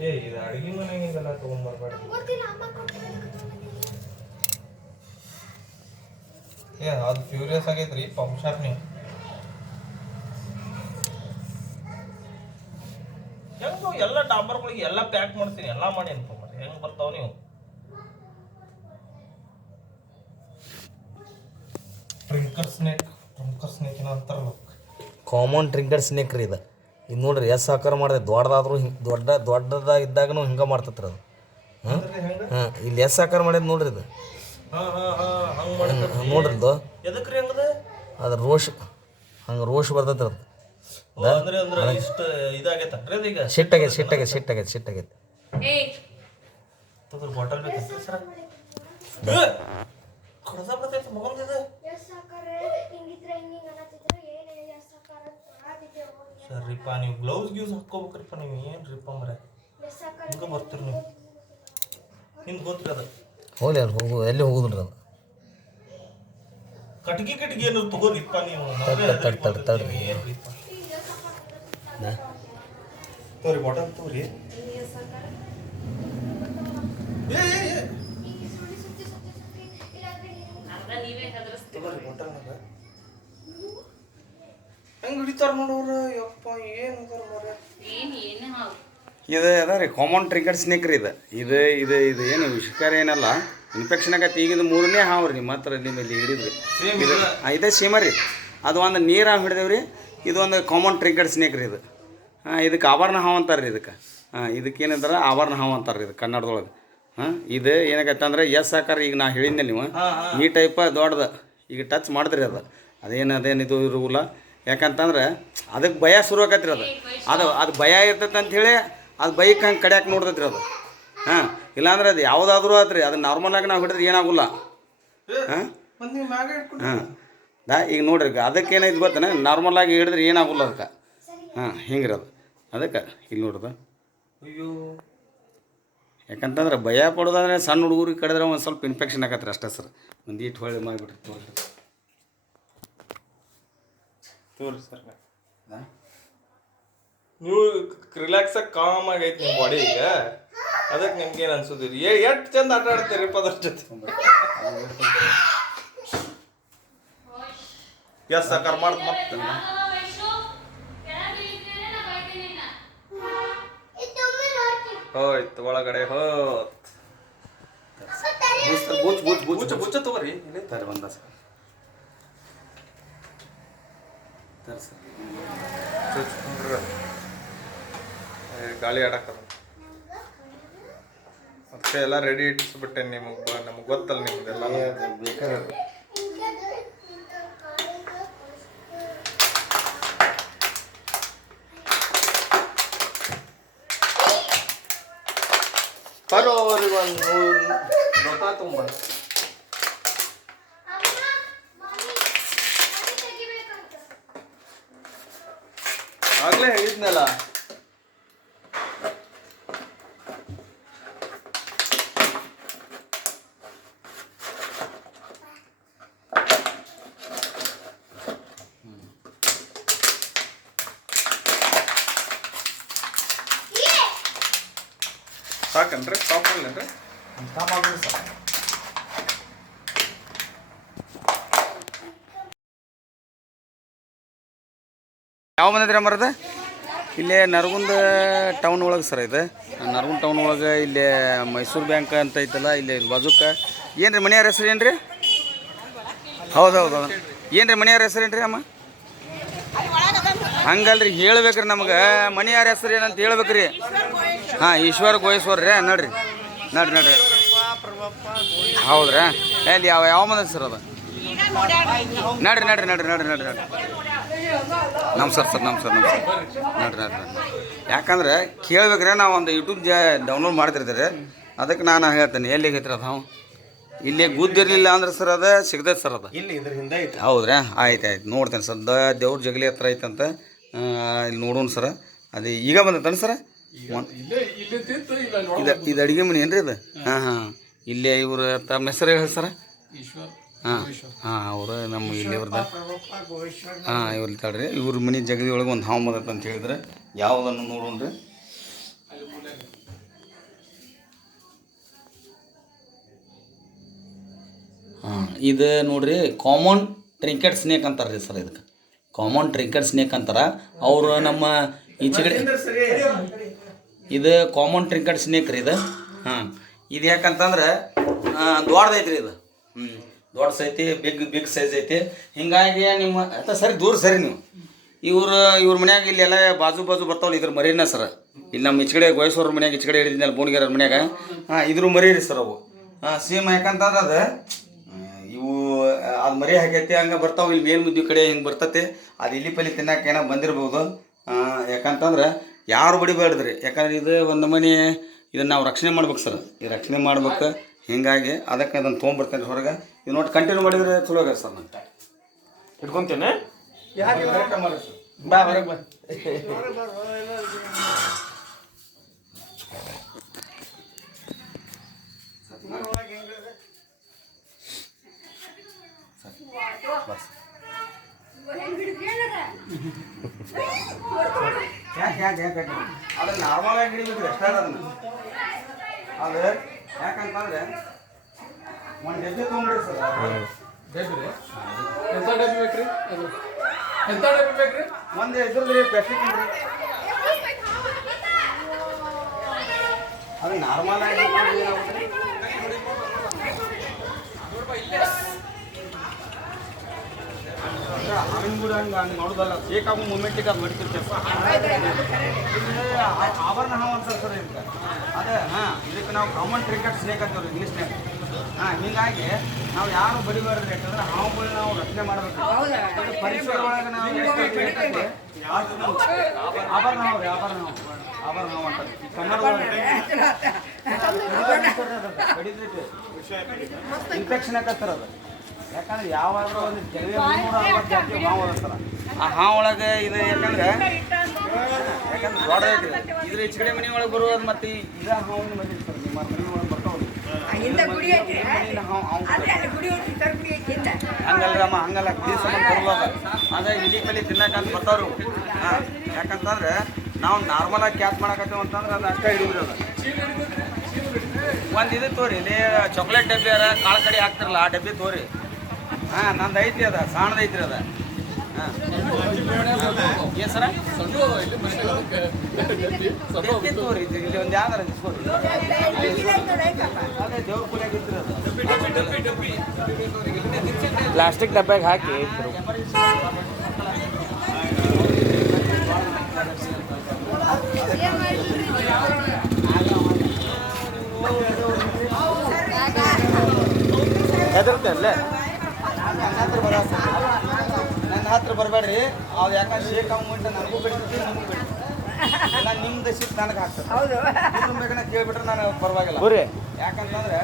ಇದು ಅಡಿಗೆ ಮನೆಗೆ ಇದೆಲ್ಲ ತೊಗೊಂಡ್ಬರ್ಬಾರ್ದು. ಅದು ಫ್ಯೂರಿಯಸ್ ಆಗೈತ್ರಿ ಪಂಪ್ ಶಾಪ್. ನೀವು ಹೆಂಗ ಎಲ್ಲ ಡಾಂಬರ್ಗಳಿಗೆ ಎಲ್ಲ ಪ್ಯಾಕ್ ಮಾಡ್ತೀನಿ, ಎಲ್ಲ ಮಾಡಿ ಅನ್ಕೊಂಬರ್ರಿ. ಹೆಂಗ್ ಬರ್ತಾವ ನೀವು? ಟ್ರಿಂಕರ್ ಸ್ನೇಕ್ ಅಂತಾರಲ್ಲ, ಕಾಮನ್ ಟ್ರಿಂಕರ್ ಸ್ನೇಕ್ ರೀ ಇದು. ಇದು ನೋಡ್ರಿ ಎಷ್ಟು ಆಕಾರ ಮಾಡಿದೆ, ದೊಡ್ಡದಾದ್ರೂ ಹಿಂಗೆ ದೊಡ್ಡದಾಗಿದ್ದಾಗೂ ಹಿಂಗೆ ಮಾಡ್ತತ್ರಿ ಅದು. ಹಾಂ ಇಲ್ಲಿ ಎಷ್ಟು ಆಕಾರ ಮಾಡಿದ್ ನೋಡ್ರಿ ಇದು. ನೋಡ್ರಿ ಇದು ಅದು ರೋಷ್, ಹಂಗೆ ರೋಷ್ ಬರ್ತೈತ್ರಿ ಅದು. ಸಿಟ್ಟಾಗೈತೆ. ಬಾಟಲ್ ಸರಿಪ್ಪ, ನೀವು ಗ್ಲೌಸ್ ಗ್ಯೂಸ್ ಹಾಕೋಬೇಕ್ರಿಪ್ಪ. ನೀವು ಏನ್ರಿಪ್ಪ ಮರ ಹಿಂಗೆ ಬರ್ತೀರಿ ನೀವು? ನಿಮ್ಗೆ ಗೊತ್ತಿರ ಅದು ಹೋಗ್ಲಿ ಅಲ್ಲಿ ಹೋಗು, ಎಲ್ಲಿ ಹೋಗುದಿಲ್ಲ ಅದು. ಕಟ್ಗಿ ಏನಾದ್ರು ತಗೋರಿಪ್ಪ ನೀವು. ತಡ್ರಿ ತೋರಿ ಬಾಟಲ್ ತೋರಿ. ಹೆಂಗ್ ಹಿಡಿತಾರ ನೋಡೋರು? ಯಪ್ಪ ಏನು ಇದು ಅದ ರೀ ಕಾಮನ್ ಟ್ರಿಂಕರ್ ಸ್ನೇಕ್ ರೀ. ಇದು ಏನು ವಿಷಕಾರ ಏನಲ್ಲ, ಇನ್ಫೆಕ್ಷನ್ ಆಗತ್ತೆ. ಈಗಿದು 3ನೇ ಹಾವು ರೀ ಮಾತ್ರ ನಿಮ್ಮಲ್ಲಿ ಹಿಡಿದ್ರಿ. ಇದೇ ಸೇಮ ರೀ. ಅದು ಒಂದು ನೀರು ಹಾವು ಹಿಡಿದೇವ್ರಿ. ಇದು ಒಂದು ಕಾಮನ್ ಟ್ರಿಂಕರ್ ಸ್ನೇಕ್ ರೀ ಇದು. ಇದಕ್ಕೆ ಆಭರಣ ಹಾವು ಅಂತಾರೆ ರೀ ಇದಕ್ಕೆ. ಇದಕ್ಕೇನಂತಾರೆ ಆಭರಣ ಹಾವು ಅಂತಾರೆ ರೀ ಇದು ಕನ್ನಡದೊಳಗೆ. ಇದು ಏನಾಗತ್ತೆ ಅಂದರೆ ಎಸ್ ಆಕಾರ ಈಗ ನಾ ಹೇಳಿದ್ದೆ ನೀವು ಈ ಟೈಪ ದೊಡ್ಡದು ಈಗ ಟಚ್ ಮಾಡಿದ್ರಿ ಅದೇನು ಇದು ಇರೋಲ್ಲ. ಯಾಕಂತಂದ್ರೆ ಅದಕ್ಕೆ ಭಯ ಶುರು ಆಗತ್ರಿ ಅದು ಭಯ ಇರ್ತೈತೆ ಅಂಥೇಳಿ ಅದು ಬೈಕ್ ಹಂಗೆ ಕಡಿಯಾಕೆ ನೋಡ್ತೈತ್ರಿ ಅದು. ಇಲ್ಲಾಂದ್ರೆ ಅದು ಯಾವುದಾದ್ರೂ ಆತ್ರಿ, ಅದು ನಾರ್ಮಲಾಗಿ ನಾವು ಹಿಡಿದ್ರೆ ಏನಾಗೋಲ್ಲ. ಈಗ ನೋಡ್ರಿ ಅದಕ್ಕೆ ಏನಾಯ್ತು ಗೊತ್ತಾನೆ, ನಾರ್ಮಲಾಗಿ ಹಿಡಿದ್ರೆ ಏನಾಗೋಲ್ಲ ಅದಕ್ಕೆ. ಹಿಂಗೆ ಅದು ಅದಕ್ಕೆ ಇಲ್ಲಿ ನೋಡ್ದು. ಅಯ್ಯೋ, ಯಾಕಂತಂದ್ರೆ ಭಯ ಪಡೋದಂದ್ರೆ ಸಣ್ಣ ಹುಡುಗರಿಗೆ ಕಡಿದ್ರೆ ಒಂದು ಸ್ವಲ್ಪ ಇನ್ಫೆಕ್ಷನ್ ಆಗತ್ತೆ ಅಷ್ಟೇ ಸರ್. ಒಂದು ಈಟ್ ಹೊಳ್ಳಿ ಮಾಡಿಬಿಟ್ರಿ ತೋರಿ ಸರ್. ನೀವು ರಿಲ್ಯಾಕ್ಸ್ ಆಗಿ ಕಾಮ್ ಆಗೈತಿ ನಿಮ್ಮ ಬಾಡಿ ಈಗ. ಅದಕ್ಕೆ ನಿಮ್ಗೆ ಏನು ಅನ್ಸೋದಿರಿ? ಎಷ್ಟು ಚಂದ ಆಟ ಆಡ್ತೀರಿಪ್ಪ ಅದ್ರ ಜೊತೆ. ಎಸ್ ಸಾಕಾರ ಮಾಡ್ತ ಮತ್ತೆ ಹೋಯ್ತು ಒಳಗಡೆ ಹೋತ್. ಬುಚ್ಚ ತಗೋರಿ ಸರ್ ಬಂದ ಸರ್. ಗಾಳಿ ಆಡಕ್ಕದ ಅದಕ್ಕೆ ಎಲ್ಲ ರೆಡಿ ಇಟ್ಟಿಸ್ಬಿಟ್ಟೆ. ನಮಗೆ ಗೊತ್ತಲ್ಲ ನಿಮ್ದೆಲ್ಲ ಬೇಕಾದ್ರೆ. ಬರೋರಿಗೆ ಒಂದು ಗೊತ್ತಾ ತುಂಬ ಆಗ್ಲೇ ಹೇಳಿದ್ನಲ್ಲ. ಸಾಕನ್ರಿ? ಸ್ಟಾಪ್ ಮಾಡಲೇನ್ರಿ? ಸ್ಟಾಪ್ ಆಗ್ಲಿ ಸರ್. ಯಾವ ಬಂದಿದ್ರಿ ಅಮ್ಮರದ? ಇಲ್ಲೇ ನರಗುಂದ ಟೌನ್ ಒಳಗೆ ಸರ್. ಇದು ನರಗುಂದ ಟೌನ್ ಒಳಗೆ ಇಲ್ಲೇ ಮೈಸೂರು ಬ್ಯಾಂಕ್ ಅಂತ ಐತಲ್ಲ, ಇಲ್ಲಿ ಬಾಜುಕ. ಏನು ರೀ ಮನೆಯವ್ರ ಹೆಸರು ಏನು ರೀ? ಹೌದು. ಏನು ರೀ ಮನೆಯವ್ರ ಹೆಸರು ಏನು ರೀ ಅಮ್ಮ? ಹಂಗಲ್ರಿ, ಹೇಳ್ಬೇಕ್ರಿ ನಮ್ಗೆ ಮನೆಯವ್ರ ಹೆಸರು ಏನಂತ ಹೇಳ್ಬೇಕ್ರಿ. ಈಶ್ವರ ಗೋಯೇಶ್ವರ ರೀ. ನೋಡ್ರಿ. ಹೌದ್ರಾ? ಎಲ್ಲಿ ಯಾವ ಮಂದಿ ಸರ್ ಅದು? ನಡ್ರಿ. ನಮಸ್ಕಾರ. ನೋಡ್ರಿ. ಯಾಕಂದ್ರೆ ಕೇಳ್ಬೇಕ್ರೆ ನಾವು ಒಂದು ಯೂಟ್ಯೂಬ್ ಡೌನ್ಲೋಡ್ ಮಾಡ್ತಿರ್ತೀರಿ. ಅದಕ್ಕೆ ನಾನು ಹೇಳ್ತೇನೆ ಎಲ್ಲಿಗೆ ಐತ್ರಿ ಅದು. ನಾವು ಇಲ್ಲೇ ಗುದ್ದಿರಲಿಲ್ಲ ಅಂದ್ರೆ ಸರ್ ಅದು ಸಿಗ್ತೈತೆ ಸರ್. ಅದು ಇಲ್ಲಿ ಇದ್ರ ಹಿಂದೆ ಐತೆ. ಹೌದ್ರಾ? ಆಯ್ತು ನೋಡ್ತೇನೆ ಸರ್. ದೇವ್ರ ಜಗಲಿ ಹತ್ರ ಐತಂತ ಇಲ್ಲಿ ನೋಡೋಣ ಸರ್. ಅದು ಈಗ ಬಂದೈತೇನು ಸರ್? ಇದು ಅಡುಗೆ ಮನೆ ಏನು ರೀ ಇದು? ಹಾಂ ಇಲ್ಲೇ ಇವ್ರು ತಮ್ಮ ಹೆಸರು ಹೇಳಿ ಸರ್. ಅವರು ನಮ್ಮ ಇಲ್ಲಿ ಇವ್ರದ್ದು. ಇವ್ರು ತಡ್ರಿ, ಇವ್ರ ಮನೆ ಜಗದಿ ಒಳಗೆ ಒಂದು ಹಾವು ಬಂದೈತೆ ಅಂತ ಹೇಳಿದ್ರೆ ಯಾವುದನ್ನು ನೋಡೋಣ ರೀ. ಹಾಂ ಇದು ನೋಡ್ರಿ ಕಾಮನ್ ಟ್ರಿಂಕೆಟ್ ಸ್ನೇಕ್ ಅಂತಾರೆ ರೀ ಸರ್ ಇದಕ್ಕೆ ಕಾಮನ್ ಟ್ರಿಂಕೆಟ್ ಸ್ನೇಕ್ ಅಂತಾರೆ ಅವರು ನಮ್ಮ ಈಚೆಗಡೆ ಇದು ಕಾಮನ್ ಟ್ರಿಂಕೆಟ್ ಸ್ನೇಕ್ ರೀ ಇದು ಹಾಂ ಇದು ಯಾಕಂತಂದ್ರೆ ದೊಡ್ಡದೈತೆ ರೀ ಇದು ದೊಡ್ಡ ಸೈತಿ ಬಿಗ್ ಸೈಜ್ ಐತಿ ಹಿಂಗಾಗಿ ನಿಮ್ಮ ಅಂತ ಸರಿ ದೂರ ಸರಿ ನೀವು ಇವ್ರ ಮನ್ಯಾಗ ಇಲ್ಲೆಲ್ಲ ಬಾಜು ಬರ್ತಾವಲ್ಲ ಇದ್ರ ಮರಿನ ಸರ್ ಇಲ್ಲಿ ನಮ್ಮ ಈಚೆಗಡೆ ಗೋಯಸ್ವರ ಮನ್ಯಾಗ ಈಚೆಗಡೆ ಹಿಡಿದಿದ್ದಲ್ಲ ಬೋಣಿಗೆರ ಮನ್ಯಾಗ ಹಾಂ ಇದ್ರ ಮರಿ ರೀ ಸರ್ ಅವು ಹಾಂ ಸೇಮ್ ಯಾಕಂತಂದ್ರೆ ಅದು ಇವು ಅದು ಮರಿ ಹಾಕೈತಿ ಹಂಗೆ ಬರ್ತಾವೆ ಇಲ್ಲಿ ಮೇಲ್ ಮುದ್ದೆ ಕಡೆ ಹಿಂಗೆ ಬರ್ತೈತೆ ಅದು ಇಲ್ಲಿ ಪಲ್ಲಿ ತಿನ್ನಕ್ಕೆ ಏನೋ ಬಂದಿರ್ಬೋದು ಯಾಕಂತಂದ್ರೆ ಯಾರು ಬಡಿಬೇಡ್ದ್ರಿ ಯಾಕಂದ್ರೆ ಇದು ಒಂದು ಮನೆ ಇದನ್ನು ನಾವು ರಕ್ಷಣೆ ಮಾಡ್ಬೇಕು ಸರ್ ಈ ರಕ್ಷಣೆ ಮಾಡ್ಬೇಕು ಹಿಂಗಾಗಿ ಅದಕ್ಕೆ ಅದನ್ನು ತೊಗೊಂಬರ್ತೇನೆ ಹೊರಗೆ ಇದು ನೋಡಿ ಕಂಟಿನ್ಯೂ ಮಾಡಿದರೆ ಚಲೋ ಆಗ ಸರ್ ನಾನು ಹಿಡ್ಕೊಂತೇನೆ ಬಾ ಹೊರಗೆ ಬಾ ಯಾಕೆ ಅದನ್ನ ನಾರ್ಮಲ್ ಆಗಿ ಹಿಡಿಬೇಕು ಅಷ್ಟೇ ಅದನ್ನು ಅದು ಯಾಕಂತಂದ್ರೆ ಒಂದು ಡಬ್ಬಿ ತೊಗೊಂಡ್ರಿ ಸರ್ ಡಬ್ಬಿ ಎಂಥ ಡಬ್ಬಿ ಬೇಕ್ರಿ ಎಂಥ ಡಬ್ಬಿ ಬೇಕ್ರಿ ಒಂದು ಇದ್ರದ್ದು ಪ್ಲಾಸ್ಟಿಕ್ ಅದು ನಾರ್ಮಲ್ ಆಗಿ ಹಂಗೆ ಕೂಡ ಹಂಗೆ ನೋಡೋದಲ್ಲ ಬೇಕಾಗೋ ಮೂಮೆಂಟಿಗೆ ಅದು ಮಾಡ್ತಿರ್ತೀವಿ ಆಭರಣ ಹಾವು ಅಂತಾರೆ ಸರ್ ಇದಕ್ಕೆ ಅದೇ ಹಾಂ ಇದಕ್ಕೆ ನಾವು ಕಾಮನ್ ಟ್ರಿಂಕೆಟ್ ಸ್ನೇಕ್ ಅಂತೀವಿ ಇಂಗ್ಲೀಷ್ನಾಗ ಹಾಂ ಹೀಗಾಗಿ ನಾವು ಯಾರು ಬಡಿಬಾರ್ದು ಯಾಕಂದ್ರೆ ಹಾವುಗಳನ್ನ ನಾವು ರಕ್ಷಣೆ ಮಾಡಬೇಕು ಪರಿಸರ ಒಳಗೆ ನಾವು ಆಭರಣ ಹಾವು ಆಭರಣ ಹಾವು ಅಂತಾರೆ ಕನ್ನಡ ಬಡಿದೈತೆ ಇನ್ಫೆಕ್ಷನ್ ಆಕತ್ತರ ಅದು ಯಾಕಂದ್ರೆ ಯಾವಾಗಲೂ ಒಂದು ಕೆಲವೇ 360 ಜಾತಿ ಹಾವು ಅಂತಾರೆ ಆ ಹಾವು ಒಳಗೆ ಇದು ಯಾಕಂದ್ರೆ ದೊಡ್ಡ ಐತ್ರಿ ಇದ್ರ ಈಚೆಗಡೆ ಮನೆ ಒಳಗೆ ಬರುವುದು ಮತ್ತೆ ಇದ ಹಾವಿನ ಮನೆ ಸರ್ ನಿಮ್ಮ ಮನೆ ಒಳಗೆ ಬರ್ತಾವ್ರಿ ಹಂಗಲ್ರಿ ಅಮ್ಮ ಹಂಗಲ್ಲ ದಿವಸ ಬರಲ್ಲ ಅದೇ ಇಲಿ ಕಲಿ ತಿನ್ನಕಂತ ಬರ್ತಾವ್ರಿ ಹಾಂ ಯಾಕಂತಂದ್ರೆ ನಾವು ನಾರ್ಮಲ್ ಆಗಿ ಕ್ಯಾಚ್ ಮಾಡಕತ್ತೀವಿ ಅಂತಂದ್ರೆ ಅದು ಅಷ್ಟೇ ಹಿಡಿದ್ರಿ ಅದು ಒಂದು ಇದು ತೋರಿ ಇಲ್ಲಿ ಚಾಕ್ಲೇಟ್ ಡಬ್ಬಿ ಅದ ಕಾಳು ಕಡೆ ಹಾಕ್ತಿರಲ್ಲ ಆ ಡಬ್ಬಿ ತೋರಿ ಹಾಂ ನಂದು ಐತಿ ಅದ ಸಣ್ಣದು ಐತ್ರಿ ಅದ ಹಾಂ ಏನು ಸರ ತೋರಿ ಇಲ್ಲಿ ಒಂದು ಯಾವ್ದಾರ ಇಸ್ಕೊಡ್ರಿ ಅದೇ ದೇವ್ರ ಪೂಜೆಗೆ ಇತ್ತು ಅದು ಪ್ಲಾಸ್ಟಿಕ್ ಡಬ್ಬ್ಯಾಗ ಹಾಕಿ ಹೆದರ್ತೇನೆ ನನ್ನ ಹತ್ರ ಬರಬೇಡ್ರಿ ಅದು ಯಾಕಂದ್ರೆ ಶೇಕ್ ಮೂಮೆಂಟ್ ನನಗೂ ಬಿಡ್ತೀವಿ ನಮಗೂ ಬಿಡ್ತೀವಿ ನಾನು ನಿಮ್ದು ಸಿಟ್ಟು ನನಗೆ ಹಾಕ್ತಾರೆ ಬೇಕಂದ್ರೆ ಕೇಳ್ಬಿಟ್ರೆ ನಾನು ಪರವಾಗಿಲ್ಲ ಯಾಕಂತಂದ್ರೆ